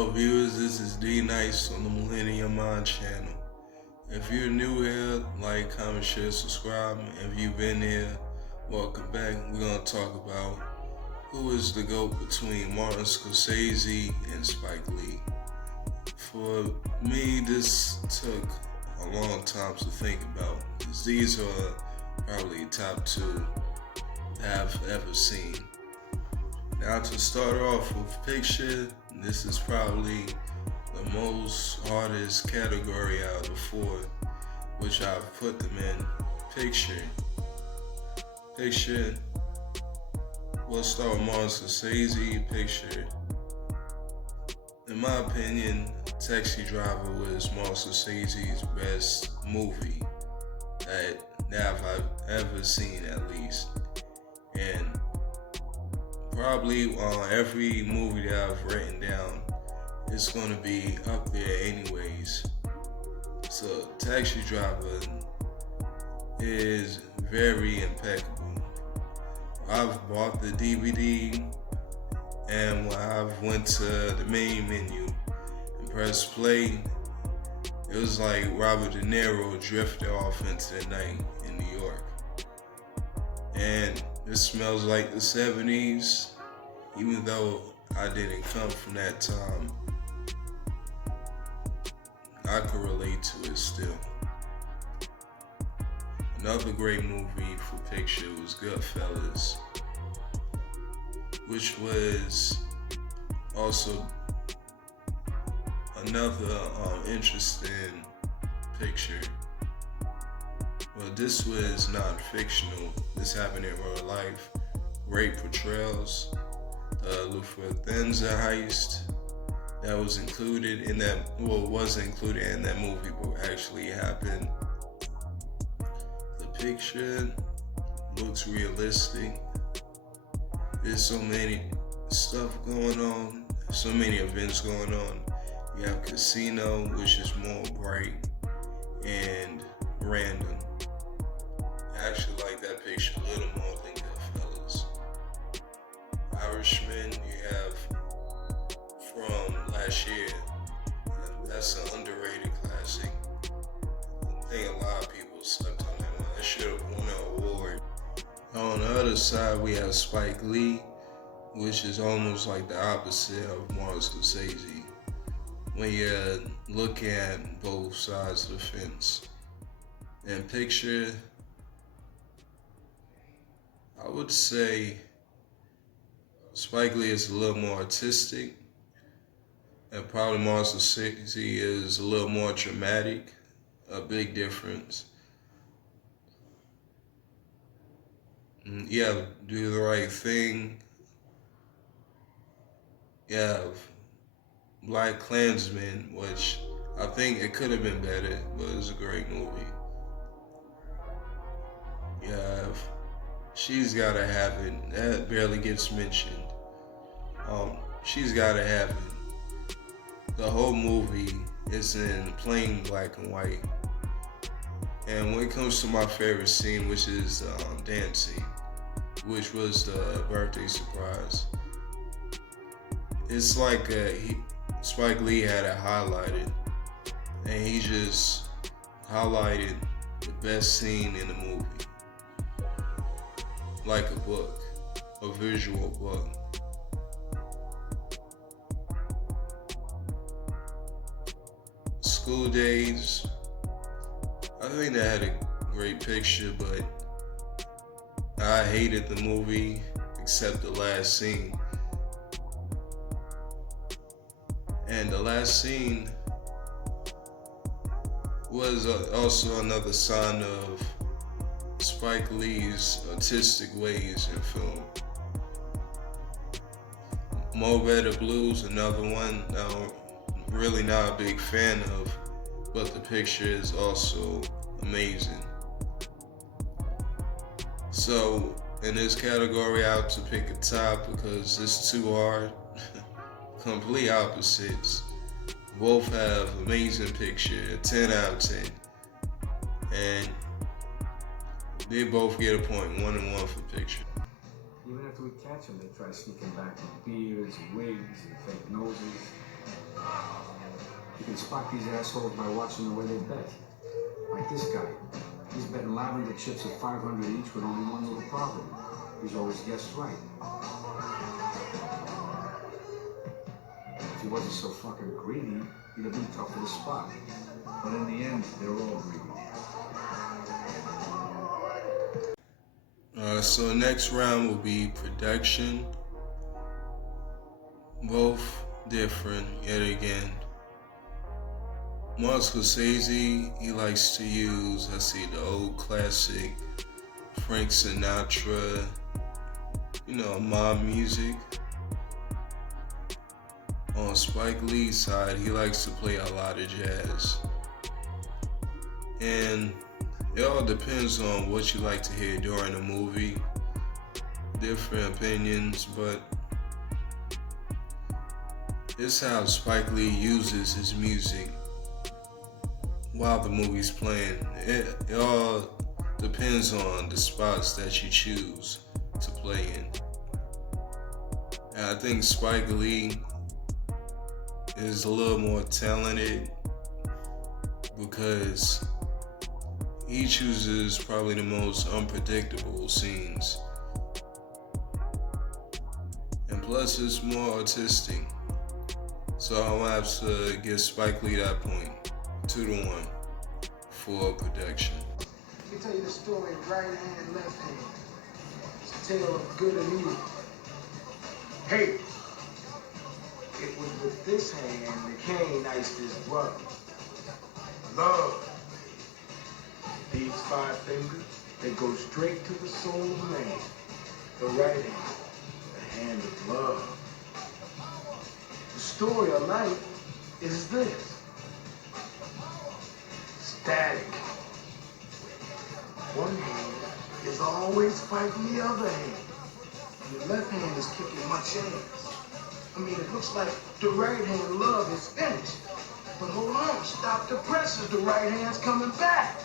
Hello viewers, this is D Nice on the Millennium Mind channel. If you're new here, like, comment, share, subscribe. If you've been here, welcome back. We're going to talk about who is the GOAT between Martin Scorcese and Spike Lee. For me, this took a long time to think about, because these are probably top two I've ever seen. Now, to start off with picture, this is probably the most hardest category out of the four, which I've put them in. Picture, we'll start with Martin Scorsese. Picture, in my opinion, Taxi Driver was Martin Scorsese's best movie that I've ever seen, at least. And probably every movie that I've written down is going to be up there anyways. So Taxi Driver is very impeccable. I've bought the DVD, and when I went to the main menu and pressed play, it was like Robert De Niro drifted off into the night in New York. And it smells like the 70s, even though I didn't come from that time. I could relate to it still. Another great movie for picture was Goodfellas, which was also another interesting picture. Well, this was not fictional. This happened in real life. Great portrayals. The Lufthansa heist that was included in that, well, wasn't included in that movie, but actually happened. The picture looks realistic. There's so many stuff going on, so many events going on. You have Casino, which is more bright and random. I actually like that picture a little more than Goodfellas. Irishman, you have from last year. That's an underrated classic. I think a lot of people slept on that one. That should have won an award. On the other side, we have Spike Lee, which is almost like the opposite of Martin Scorsese when you look at both sides of the fence. And picture, I would say Spike Lee is a little more artistic, and probably Martin Scorsese is a little more dramatic. A big difference. You have Do the Right Thing. You have Black Klansman, which I think it could have been better, but it was a great movie. You have She's Gotta Have It. That barely gets mentioned. She's Gotta Have It. The whole movie is in plain black and white. And when it comes to my favorite scene, which is dancing, which was the birthday surprise, it's like Spike Lee had it highlighted, and he just highlighted the best scene in the movie. Like a book, a visual book. School Days, I think that had a great picture, but I hated the movie except the last scene. And the last scene was also another sign of Spike Lee's artistic ways in film. Mo Better Blues, another one I'm really not a big fan of, but the picture is also amazing. So in this category, I have to pick a top because it's too hard. Complete opposites. Both have amazing picture, 10 out of 10. And they both get a point, 1 and 1 for picture. Even after we catch them, they try sneaking back with beards and wigs and fake noses. can spot these assholes by watching the way they bet. Like this guy. He's betting lavender chips at 500 each with only one little problem. He's always guessed right. If he wasn't so fucking greedy, he'd have been tougher to spot. But in the end, they're all greedy. So next round will be production. Both different, yet again. Martin Scorcese, he likes to use, the old classic Frank Sinatra, mob music. On Spike Lee's side, he likes to play a lot of jazz. And it all depends on what you like to hear during a movie. Different opinions, but it's how Spike Lee uses his music while the movie's playing. It all depends on the spots that you choose to play in. And I think Spike Lee is a little more talented because he chooses probably the most unpredictable scenes. And plus it's more artistic. So I'll have to give Spike Lee that point. 2-1 for production. Let me tell you the story of right hand, left hand. It's a tale of good and evil. Hey, it was with this hand that Cain iced his brother. Love. These 5 fingers, they go straight to the soul of man. The right hand, the hand of love. The story of life is this. Static. One hand is always fighting the other hand. And the left hand is kicking much ass. I mean, it looks like the right hand love is finished. But hold on, stop the presses. The right hand's coming back.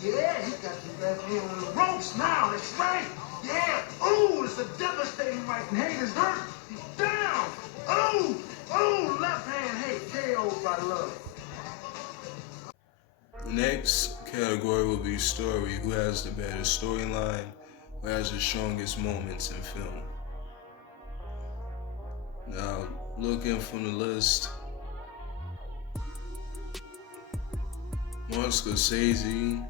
Yeah, he got the left hand on the ropes now. That's right. Yeah. Ooh, it's a devastating right hand. Haters hurt. He's down. Ooh, left hand hate. KO'd by love. The next category will be story. Who has the better storyline? Who has the strongest moments in film? Now, looking from the list, Martin Scorcese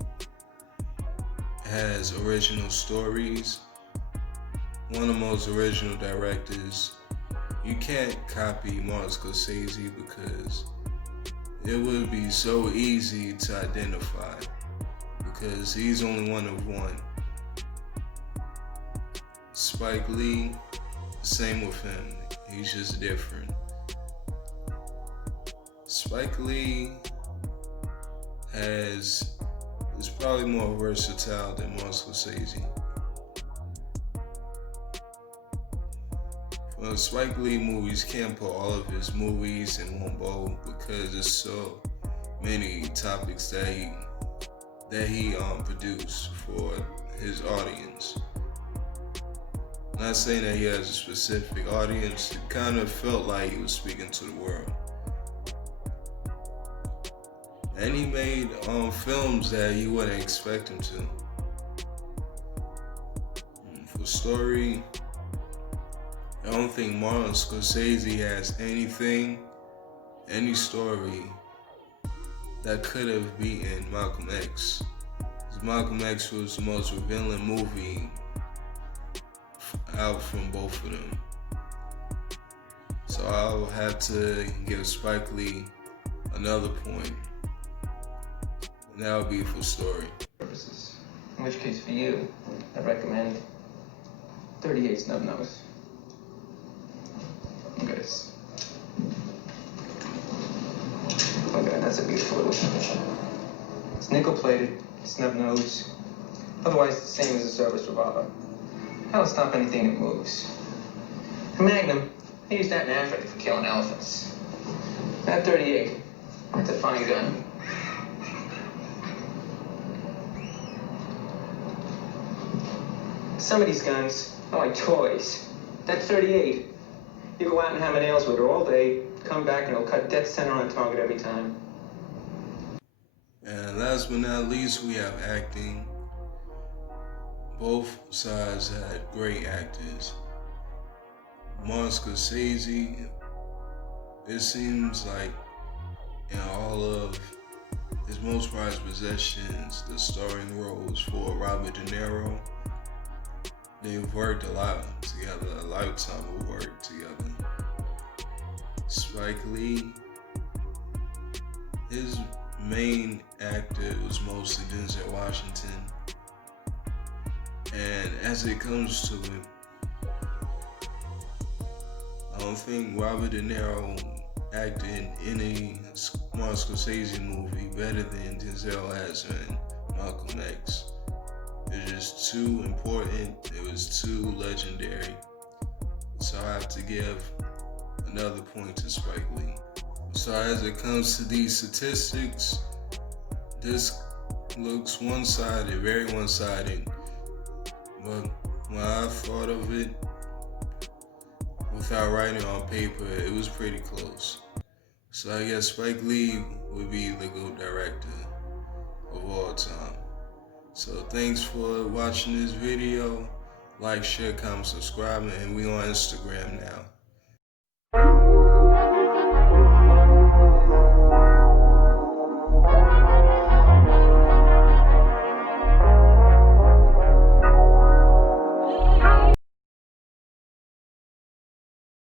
has original stories. One of the most original directors. You can't copy Martin Scorsese because it would be so easy to identify because he's only one of one. Spike Lee, same with him. He's just different. Spike Lee is probably more versatile than Martin Scorsese. Well, Spike Lee movies can't put all of his movies in one bowl because there's so many topics that he produced for his audience. Not saying that he has a specific audience. It kind of felt like he was speaking to the world. And he made films that you wouldn't expect him to. For story, I don't think Martin Scorsese has any story that could have beaten Malcolm X. Because Malcolm X was the most revealing movie out from both of them. So I'll have to give Spike Lee another point. And that would be for story. Purposes. In which case for you, I'd recommend 38 Snub Nose. Look at this. Look at it, that's a beautiful little finish. It's nickel-plated, snub nose. Otherwise, the same as a service revolver. That'll stop anything that moves. A Magnum, they use that in Africa for killing elephants. That 38, that's a fine gun. Some of these guns are like toys. That 38, you go out and hammer nails with her all day, come back and it'll cut dead center on target every time. And last but not least, we have acting. Both sides had great actors. Scorcese, it seems like in all of his most prized possessions, the starring roles for Robert De Niro, they've worked a lot together, a lifetime of work together. Spike Lee, his main actor was mostly Denzel Washington. And as it comes to it, I don't think Robert De Niro acted in any Martin Scorsese movie better than Denzel has in Malcolm X. It was just too important. It was too legendary. So I have to give another point to Spike Lee. So as it comes to these statistics, this looks one-sided, very one-sided. But when I thought of it, without writing on paper, it was pretty close. So I guess Spike Lee would be the GOAT director of all time. So thanks for watching this video. Like, share, comment, subscribe, and we on Instagram now.